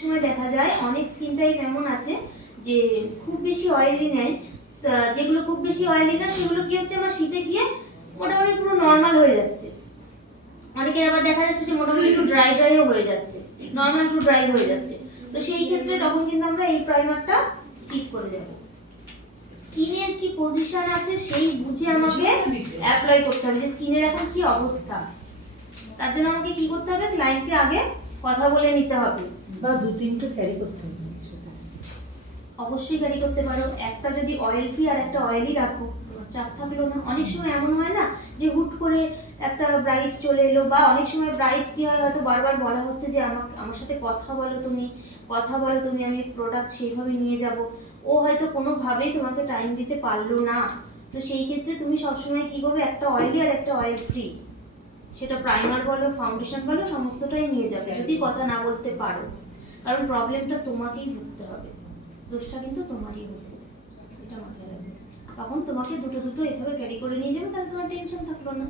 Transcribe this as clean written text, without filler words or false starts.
সময় দেখা যায় অনেক স্কিন টাইপ এমন আছে যে খুব বেশি অয়েলি নেয়, যেগুলো খুব বেশি অয়েলি না সেগুলো কি হচ্ছে আমার শীতে গিয়ে মোটামুটি পুরো নর্মাল হয়ে যাচ্ছে। অনেকের আবার দেখা যাচ্ছে যে মোটামুটি একটু ড্রাই ড্রাইও হয়ে যাচ্ছে, নর্মাল একটু ড্রাই হয়ে যাচ্ছে। তো সেই ক্ষেত্রে তখন কিন্তু আমরা এই প্রাইমারটা স্কিপ করে দেব। স্কিনের কি পজিশন আছে সেই বুঝে আমাকে অ্যাপ্লাই করতে হবে যে স্কিনের এখন কি অবস্থা। তার জন্য আমাকে কি করতে হবে, ক্লায়েন্টকে আগে কথা বলে নিতে হবে বা 2-3টে ক্যারি করতে হবে। অবশ্যই ক্যারি করতে পারো। একটা যদি অয়েল ফ্রি আর একটা অয়েলি রাখো তোমার চাপ থাকলো না। অনেক সময় এমন হয় না যে হুট করে একটা ব্রাইট চলে এলো, বা অনেক সময় ব্রাইট কি হয় হয়তো বারবার বলা হচ্ছে যে আমার সাথে কথা বলো তুমি, আমি প্রোডাক্ট সেইভাবে নিয়ে যাব। ও হয়তো কোনোভাবেই তোমাকে টাইম দিতে পারলো না। তো সেই ক্ষেত্রে তুমি সবসময় কি করবে, একটা অয়েলি আর একটা অয়েল ফ্রি, সেটা প্রাইমার বলো ফাউন্ডেশন বলো সমস্তটাই নিয়ে যাবে যদি কথা না বলতে পারো। কারণ প্রবলেমটা তোমাকেই ভুগতে হবে, দোষটা কিন্তু তোমারই হবে, এটা মাথায় রাখবে। তখন তোমাকে দুটো দুটো এভাবে ক্যারি করে নিয়ে যাবে, তাহলে তোমার টেনশন থাকলো না।